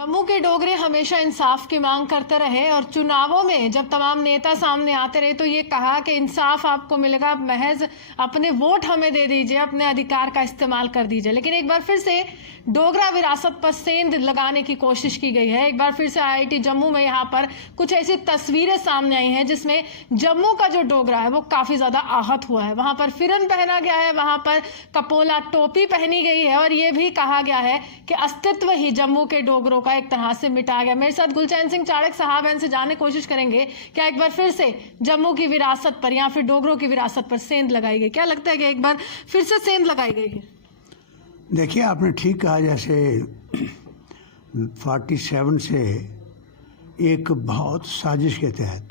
जम्मू के डोगरे हमेशा इंसाफ की मांग करते रहे और चुनावों में जब तमाम नेता सामने आते रहे तो ये कहा कि इंसाफ आपको मिलेगा, महज अपने वोट हमें दे दीजिए, अपने अधिकार का इस्तेमाल कर दीजिए। लेकिन एक बार फिर से डोगरा विरासत पर सेंध लगाने की कोशिश की गई है। एक बार फिर से आईआईटी जम्मू में यहाँ पर कुछ ऐसी तस्वीरें सामने आई हैं जिसमें जम्मू का जो डोगरा है वो काफी ज्यादा आहत हुआ है। वहां पर फिरन पहना गया है, वहां पर कपोला टोपी पहनी गई है और ये भी कहा गया है कि अस्तित्व ही जम्मू के डोगरों का एक तरह से मिटा गया। मेरे साथ गुलचैन सिंह चाड़क साहब हैं, इनसे जानने की कोशिश करेंगे क्या एक बार फिर से जम्मू की विरासत पर या फिर डोगरों की विरासत पर सेंध लगाई गई। क्या लगता है कि एक बार फिर से सेंध लगाई गई है? देखिए, आपने ठीक कहा। जैसे 47 से एक बहुत साजिश के तहत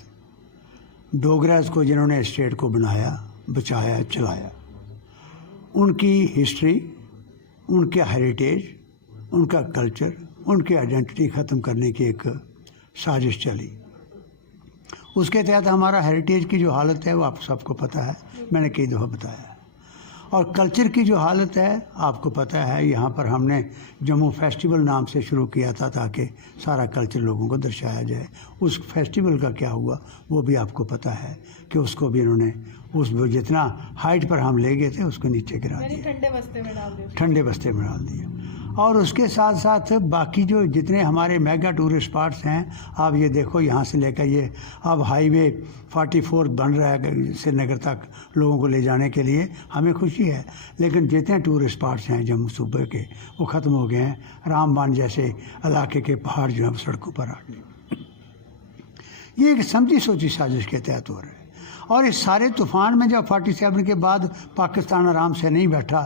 डोगरास को जिन्होंने स्टेट को बनाया, बचाया, चलाया, उनकी हिस्ट्री, उनका हेरिटेज, उनका कल्चर, उनकी आइडेंटिटी ख़त्म करने की एक साजिश चली। उसके तहत हमारा हेरिटेज की जो हालत है वो आप सबको पता है, मैंने कई दफ़ा बताया है। और कल्चर की जो हालत है आपको पता है। यहाँ पर हमने जम्मू फेस्टिवल नाम से शुरू किया था ताकि सारा कल्चर लोगों को दर्शाया जाए। उस फेस्टिवल का क्या हुआ वो भी आपको पता है कि उसको भी इन्होंने उस जितना हाइट पर हम ले गए थे उसको नीचे गिरा दिया, ठंडे बस्ते में डाल दिया। और उसके साथ साथ बाकी जो जितने हमारे मेगा टूरिस्ट स्पॉट्स हैं, आप ये देखो, यहाँ से लेकर ये अब हाईवे 44 बन रहा है श्रीनगर तक लोगों को ले जाने के लिए, हमें खुशी है। लेकिन जितने टूरिस्ट स्पॉट्स हैं जम्मू सूबे के वो ख़त्म हो गए हैं। रामबान जैसे इलाके के पहाड़ जो हैं सड़कों पर आ गए। ये एक समझी सोची साजिश के तहत हो रहा है। और इस सारे तूफ़ान में जब 47 के बाद पाकिस्तान आराम से नहीं बैठा,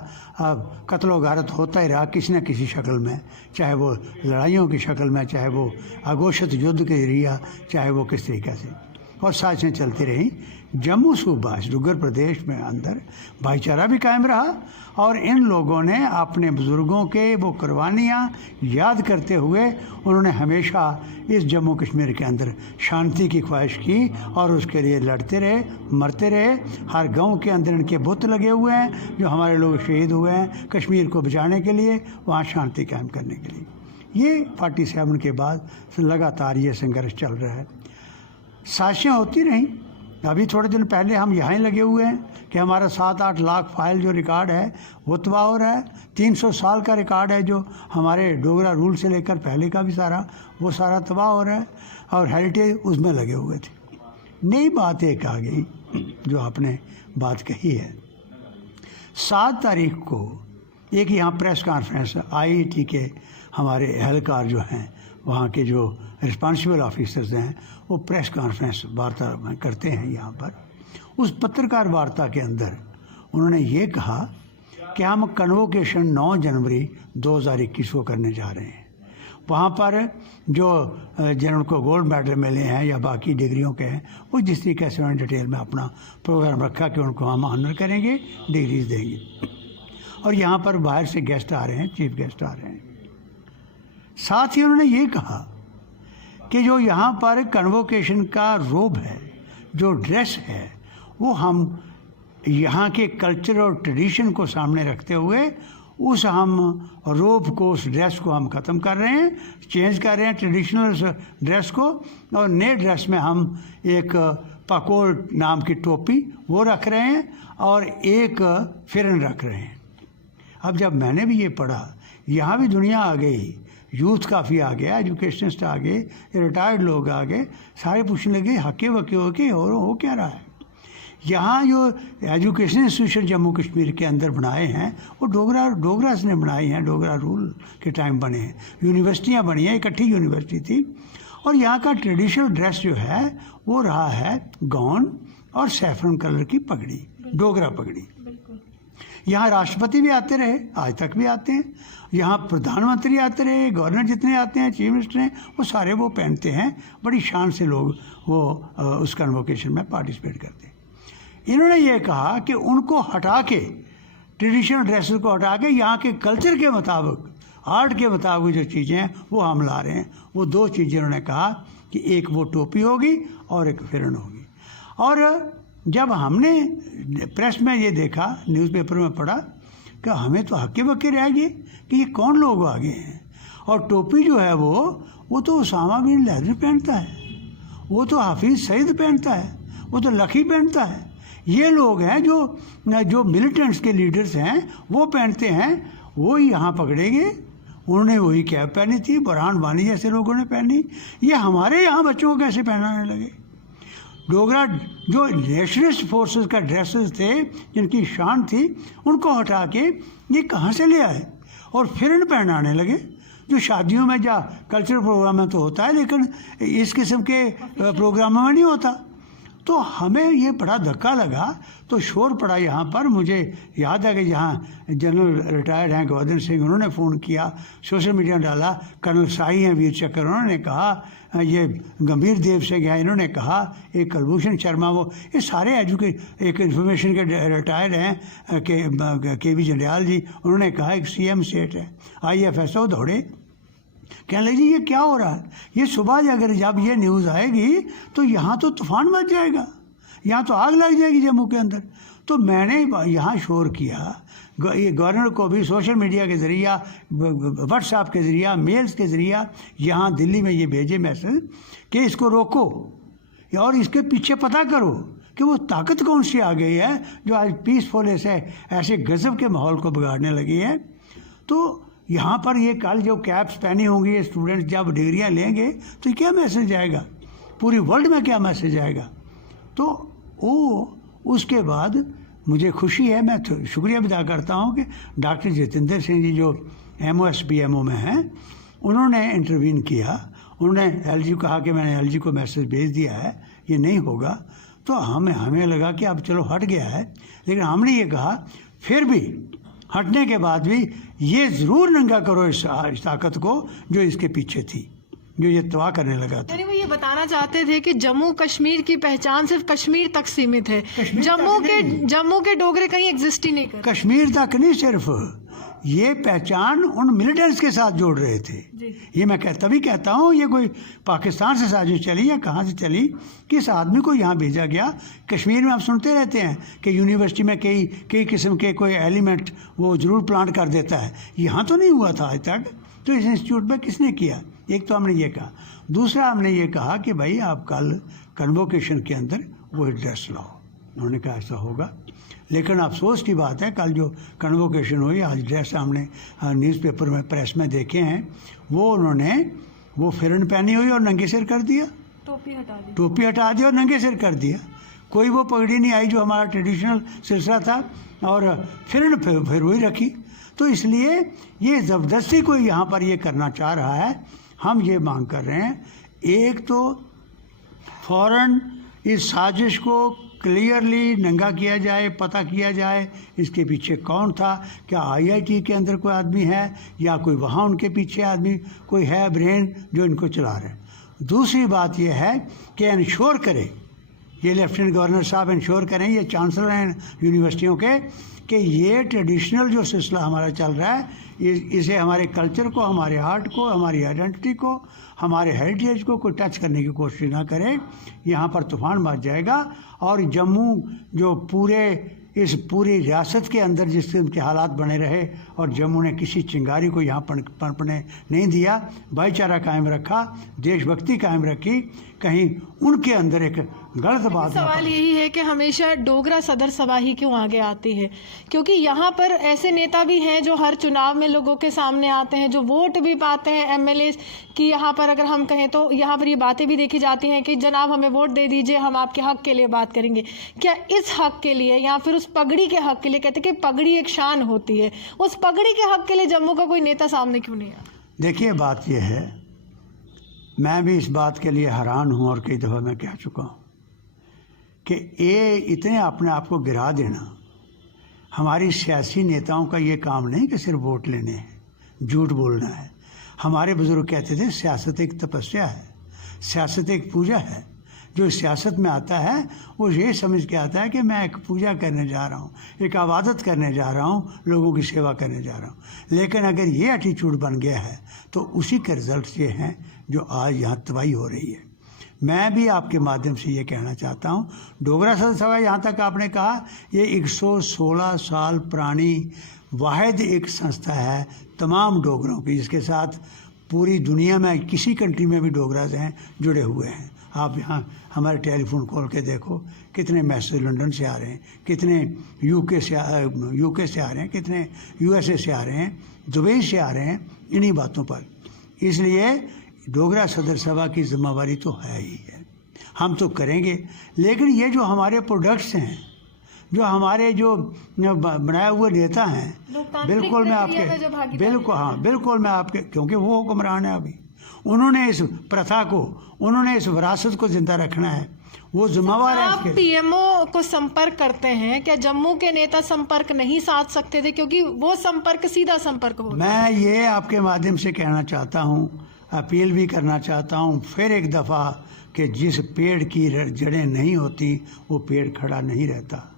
कत्लो गारत होता ही रहा किसी न किसी शक्ल में, चाहे वो लड़ाइयों की शक्ल में, चाहे वो अघोषित युद्ध के जरिए, चाहे वो किस तरीके से, और साजिशें चलती रहीं। जम्मू सूबा डुग्गर प्रदेश में अंदर भाईचारा भी कायम रहा और इन लोगों ने अपने बुज़ुर्गों के वो कुर्बानियाँ याद करते हुए उन्होंने हमेशा इस जम्मू कश्मीर के अंदर शांति की ख्वाहिश की और उसके लिए लड़ते रहे, मरते रहे। हर गांव के अंदर इनके बुत लगे हुए हैं जो हमारे लोग शहीद हुए हैं कश्मीर को बचाने के लिए, वहाँ शांति कायम करने के लिए। ये 47 के बाद लगातार ये संघर्ष चल रहा है। साजिशें होती रहीं। अभी थोड़े दिन पहले हम यहाँ ही लगे हुए हैं कि हमारा 7-8 लाख फाइल जो रिकॉर्ड है वो तबाह हो रहा है। 300 साल का रिकॉर्ड है जो हमारे डोगरा रूल से लेकर पहले का भी सारा, वो सारा तबाह हो रहा है और हेरिटेज उसमें लगे हुए थे। नई बात एक आ गई जो आपने बात कही है। 7 तारीख को एक यहाँ प्रेस कॉन्फ्रेंस, आईआईटी के हमारे एहलकार जो हैं, वहाँ के जो रिस्पॉन्सिबल ऑफिसर्स हैं, वो प्रेस कॉन्फ्रेंस वार्ता करते हैं यहाँ पर। उस पत्रकार वार्ता के अंदर उन्होंने ये कहा कि हम कन्वोकेशन 9 जनवरी 2021 को करने जा रहे हैं। वहाँ पर जो जिनको गोल्ड मेडल मिले हैं या बाकी डिग्रियों के हैं, वो जिस तरीके से उन्होंने डिटेल में अपना प्रोग्राम रखा कि उनको हम ऑनर करेंगे, डिग्रीज देंगे। और यहाँ पर बाहर से गेस्ट आ रहे हैं, चीफ गेस्ट आ रहे हैं। साथ ही उन्होंने ये कहा कि जो यहाँ पर कन्वोकेशन का रोब है, जो ड्रेस है, वो हम यहाँ के कल्चर और ट्रेडिशन को सामने रखते हुए उस हम रोब को, उस ड्रेस को हम ख़त्म कर रहे हैं, चेंज कर रहे हैं ट्रेडिशनल ड्रेस को, और नए ड्रेस में हम एक पकोल नाम की टोपी वो रख रहे हैं और एक फिरन रख रहे हैं। अब जब मैंने भी ये पढ़ा, यहाँ भी दुनिया आ गई, यूथ काफ़ी आ गया, एजुकेशनिस्ट आ गए, रिटायर्ड लोग आ गए, सारे पूछने लगे हके वके हो के हो क्या रहा है। यहाँ जो एजुकेशन इंस्टीट्यूशन जम्मू कश्मीर के अंदर बनाए हैं वो डोगरास ने बनाए हैं, डोगरा रूल के टाइम बने हैं। यूनिवर्सिटियाँ बनी हैं, इकट्ठी यूनिवर्सिटी थी। और यहाँ का ट्रेडिशनल ड्रेस जो है वो रहा है गाउन और सैफरन कलर की पगड़ी, डोगरा पगड़ी। यहाँ राष्ट्रपति भी आते रहे, आज तक भी आते हैं। यहाँ प्रधानमंत्री आते रहे, गवर्नर जितने आते हैं, चीफ मिनिस्टर हैं, वो सारे वो पहनते हैं। बड़ी शान से लोग वो उस कन्वोकेशन में पार्टिसिपेट करते हैं। इन्होंने ये कहा कि उनको हटा के, ट्रेडिशनल ड्रेसेस को हटा के यहाँ के कल्चर के मुताबिक, आर्ट के मुताबिक जो चीज़ें हैं वो हम ला रहे हैं। वो 2 चीज़ें उन्होंने कहा कि एक वो टोपी होगी और एक फिरन होगी। और जब हमने प्रेस में ये देखा, न्यूज़पेपर में पढ़ा कि हमें तो हक्के बक्के रह गए कि ये कौन लोग आ गए हैं। और टोपी जो है वो तो उसामा बिन लादेन पहनता है, वो तो हाफिज़ सईद पहनता है, वो तो लखी पहनता है। ये लोग हैं जो मिलिटेंट्स के लीडर्स हैं, वो पहनते हैं, वो यहाँ पकड़ेंगे। उन्होंने वही कैप पहनी थी, बुरहान वानी जैसे लोगों ने पहनी। ये हमारे यहाँ बच्चों को कैसे पहनाने लगे? डोगरा जो नेशनलिस्ट फोर्सेस का ड्रेसेस थे, जिनकी शान थी, उनको हटा के ये कहाँ से ले आए और फिर इन पहनाने लगे। जो शादियों में या कल्चरल प्रोग्राम में तो होता है, लेकिन इस किस्म के प्रोग्रामों में नहीं होता। तो हमें ये बड़ा धक्का लगा, तो शोर पड़ा यहाँ पर। मुझे याद है कि जहाँ जनरल रिटायर्ड हैं गोवर्धन सिंह, उन्होंने फ़ोन किया, सोशल मीडिया में डाला। कर्नल शाही हैं वीर चक्र, उन्होंने कहा, ये गंभीर देव सिंह हैं, इन्होंने कहा, एक कुलभूषण शर्मा, वो ये सारे एक इन्फॉर्मेशन के रिटायर्ड हैं, के वी जंडियाल जी, उन्होंने कहा एक CM स्टेट है, IFSO दौड़े। कहने लगे जी ये क्या हो रहा है? ये सुबह अगर जब ये न्यूज़ आएगी तो यहाँ तो तूफान मच जाएगा, यहाँ तो आग लग जाएगी जम्मू के अंदर। तो मैंने यहाँ शोर किया, ये गवर्नर को भी सोशल मीडिया के ज़रिया, व्हाट्सएप के ज़रिया, मेल्स के ज़रिया यहाँ दिल्ली में ये भेजे मैसेज कि इसको रोको और इसके पीछे पता करो कि वो ताकत कौन सी आ गई है जो आज पीसफुल ऐसे गज़ब के माहौल को बिगाड़ने लगी है। तो यहाँ पर ये कल जो कैप्स पहनी होंगी ये स्टूडेंट्स जब डिग्रियाँ लेंगे तो क्या मैसेज आएगा, पूरी वर्ल्ड में क्या मैसेज आएगा? तो उसके बाद मुझे खुशी है, मैं शुक्रिया अदा करता हूँ कि डॉक्टर जितेंद्र सिंह जी जो MOSPMO में हैं, उन्होंने इंटरवीन किया। उन्होंने LG को कहा कि मैंने LG को मैसेज भेज दिया है, ये नहीं होगा। तो हमें लगा कि अब चलो हट गया है, लेकिन हमने ये कहा फिर भी हटने के बाद भी ये ज़रूर नंगा करो इस ताकत को जो इसके पीछे थी, जो ये तबाह करने लगा था। यानी वो ये बताना चाहते थे कि जम्मू कश्मीर की पहचान सिर्फ कश्मीर तक सीमित है, जम्मू के डोगरे कहीं एग्जिस्ट ही नहीं कर। कश्मीर तक नहीं, सिर्फ ये पहचान उन मिलिटेंट्स के साथ जोड़ रहे थे। ये मैं तभी कहता हूँ ये कोई पाकिस्तान से साजिश चली या कहाँ से चली, किस आदमी को यहाँ भेजा गया। कश्मीर में हम सुनते रहते हैं कि यूनिवर्सिटी में कई किस्म के कोई एलिमेंट वो ज़रूर प्लांट कर देता है, यहाँ तो नहीं हुआ था आज तक। तो इस इंस्टीट्यूट में किसने किया? एक तो हमने ये कहा, दूसरा हमने ये कहा कि भाई आप कल कन्वोकेशन के अंदर वो ड्रेस लाओ। उन्होंने कहा ऐसा होगा, लेकिन अफसोस की बात है कल जो कन्वोकेशन हुई, आज ड्रेस हमने न्यूज़पेपर में प्रेस में देखे हैं, उन्होंने वो फिरन पहनी हुई और नंगे सिर कर दिया, टोपी हटा दी और नंगे सिर कर दिया। कोई वो पगड़ी नहीं आई जो हमारा ट्रेडिशनल सिलसिला था, और फिरन फिर वही रखी। तो इसलिए ये ज़बरदस्ती कोई यहाँ पर ये करना चाह रहा है। हम ये मांग कर रहे हैं, एक तो फ़ौरन इस साजिश को क्लियरली नंगा किया जाए, पता किया जाए इसके पीछे कौन था, क्या IIT के अंदर कोई आदमी है या कोई वहाँ उनके पीछे आदमी कोई है ब्रेन जो इनको चला रहे हैं। दूसरी बात यह है कि इंश्योर करें, ये लेफ्टिनेंट गवर्नर साहब इंश्योर करें, ये चांसलर हैं यूनिवर्सिटियों के, कि ये ट्रेडिशनल जो सिलसिला हमारा चल रहा है इसे हमारे कल्चर को, हमारे आर्ट को, हमारी आइडेंटिटी को, हमारे हेरिटेज को कोई टच करने की कोशिश ना करे। यहाँ पर तूफान मच जाएगा और जम्मू जो इस पूरी रियासत के अंदर जिस किस्म के हालात बने रहे और जम्मू ने किसी चिंगारी को यहाँ पनपने नहीं दिया, भाईचारा कायम रखा, देशभक्ति कायम रखी, कहीं उनके अंदर एक गलत बात। सवाल यही है कि हमेशा डोगरा सदर सभा ही क्यों आगे आती है? क्योंकि यहाँ पर ऐसे नेता भी हैं जो हर चुनाव में लोगों के सामने आते हैं, जो वोट भी पाते हैं MLA की। यहाँ पर अगर हम कहें तो यहाँ पर ये बातें भी देखी जाती हैं कि जनाब हमें वोट दे दीजिए, हम आपके हक के लिए बात करेंगे। क्या इस हक के लिए या फिर उस पगड़ी के हक के लिए, कहते कि पगड़ी एक शान होती है, उस पगड़ी के हक के लिए जम्मू का कोई नेता सामने क्यों नहीं आया? देखिए बात यह है, मैं भी इस बात के लिए हैरान हूँ और कई दफ़ा मैं कह चुका हूँ कि ये इतने अपने आप को गिरा देना, हमारी सियासी नेताओं का ये काम नहीं कि सिर्फ वोट लेने हैं, झूठ बोलना है। हमारे बुजुर्ग कहते थे सियासत एक तपस्या है, सियासत एक पूजा है। जो सियासत में आता है वो ये समझ के आता है कि मैं एक पूजा करने जा रहा हूँ, एक इबादत करने जा रहा हूँ, लोगों की सेवा करने जा रहा हूँ। लेकिन अगर ये एटीट्यूड बन गया है तो उसी के रिजल्ट ये हैं जो आज यहाँ तबाही हो रही है। मैं भी आपके माध्यम से ये कहना चाहता हूँ, डोगरा सदर सभा यहाँ तक आपने कहा ये 116 साल पुरानी वाहिद एक संस्था है तमाम डोगरों की, जिसके साथ पूरी दुनिया में किसी कंट्री में भी डोगराज हैं, जुड़े हुए हैं। आप यहाँ हमारे टेलीफोन खोल के देखो, कितने मैसेज लंदन से आ रहे हैं, कितने यूके से आ रहे हैं, कितने यूएसए से आ रहे हैं, दुबई से आ रहे हैं, इन्हीं बातों पर। इसलिए डोगरा सदर सभा की जिम्मेवारी तो है ही है, हम तो करेंगे। लेकिन ये जो हमारे प्रोडक्ट्स हैं, जो हमारे जो बनाए हुए नेता हैं, बिल्कुल मैं आपके बिल्कुल मैं आपके, क्योंकि वो हुक्मरान है अभी, उन्होंने इस प्रथा को, उन्होंने इस विरासत को जिंदा रखना है, वो जिम्मेवार है। आप पीएमओ को संपर्क करते हैं, क्या जम्मू के नेता संपर्क नहीं साध सकते थे, क्योंकि वो संपर्क सीधा संपर्क हो? मैं ये आपके माध्यम से कहना चाहता हूँ, अपील भी करना चाहता हूँ फिर एक दफ़ा, कि जिस पेड़ की जड़ें नहीं होती वो पेड़ खड़ा नहीं रहता।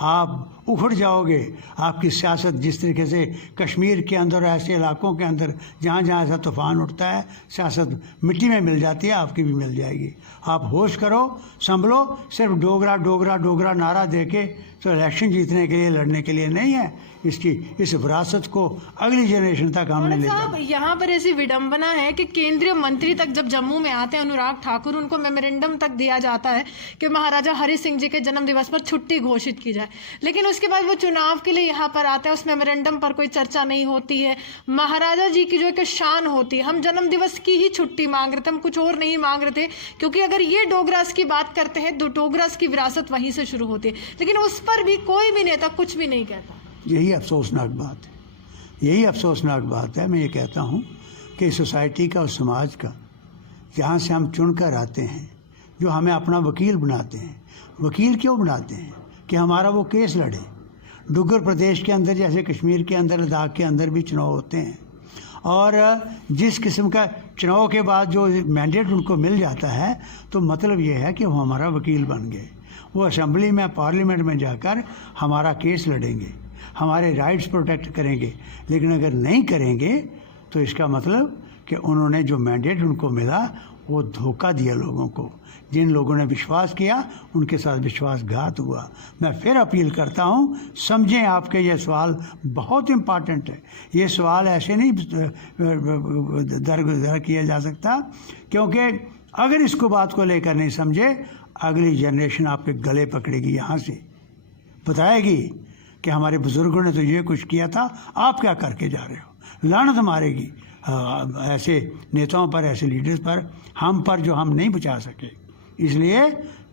आप उखड़ जाओगे। आपकी सियासत जिस तरीके से कश्मीर के अंदर, ऐसे इलाकों के अंदर जहाँ जहाँ ऐसा तूफान उठता है, सियासत मिट्टी में मिल जाती है, आपकी भी मिल जाएगी। आप होश करो, संभलो। सिर्फ डोगरा डोगरा डोगरा नारा दे के तो इलेक्शन जीतने के लिए, लड़ने के लिए नहीं है। इस विरासत को अगली जनरेशन तक हमने ले जाना। यहाँ पर ऐसी विडंबना है कि केंद्रीय मंत्री तक जब जम्मू में आते हैं, अनुराग ठाकुर, उनको मेमोरेंडम तक दिया जाता है कि महाराजा हरि सिंह जी के जन्म दिवस पर छुट्टी घोषित की जाए, लेकिन उसके बाद वो चुनाव के लिए यहाँ पर आते हैं, उस मेमोरेंडम पर कोई चर्चा नहीं होती है। महाराजा जी की जो एक शान होती है, हम जन्म दिवस की ही छुट्टी मांग रहे थे, हम कुछ और नहीं मांग रहे थे, क्योंकि अगर ये डोगरास की बात करते हैं तो डोगरास की विरासत वहीं से शुरू होती है, लेकिन उस पर भी कोई भी नेता कुछ भी नहीं कहता। यही अफसोसनाक बात है, यही अफसोसनाक बात है। मैं ये कहता हूँ कि सोसाइटी का और समाज का, जहाँ से हम चुन कर आते हैं, जो हमें अपना वकील बनाते हैं, वकील क्यों बनाते हैं? कि हमारा वो केस लड़े। डुग्गर प्रदेश के अंदर, जैसे कश्मीर के अंदर, लद्दाख के अंदर भी चुनाव होते हैं, और जिस किस्म का चुनाव के बाद जो मैंडेट उनको मिल जाता है, तो मतलब ये है कि वो हमारा वकील बन गए। वो असेंबली में, पार्लियामेंट में जाकर हमारा केस लड़ेंगे, हमारे राइट्स प्रोटेक्ट करेंगे। लेकिन अगर नहीं करेंगे तो इसका मतलब कि उन्होंने जो मैंडेट उनको मिला वो धोखा दिया लोगों को। जिन लोगों ने विश्वास किया उनके साथ विश्वासघात हुआ। मैं फिर अपील करता हूँ, समझें, आपके ये सवाल बहुत इम्पॉर्टेंट है। ये सवाल ऐसे नहीं दरगुजर किया जा सकता, क्योंकि अगर इसको बात को लेकर नहीं समझे, अगली जनरेशन आपके गले पकड़ेगी, यहाँ से बताएगी कि हमारे बुजुर्गों ने तो ये कुछ किया था, आप क्या करके जा रहे हो। लानत मारेगी ऐसे नेताओं पर, ऐसे लीडर्स पर, हम पर, जो हम नहीं बचा सके। इसलिए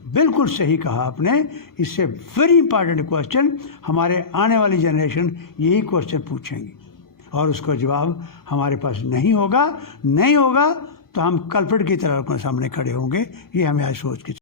बिल्कुल सही कहा आपने। इससे वेरी इंपॉर्टेंट क्वेश्चन, हमारे आने वाली जनरेशन यही क्वेश्चन पूछेंगी, और उसका जवाब हमारे पास नहीं होगा तो हम कल्प्रिट की तरह सामने खड़े होंगे। ये हमें आज सोच के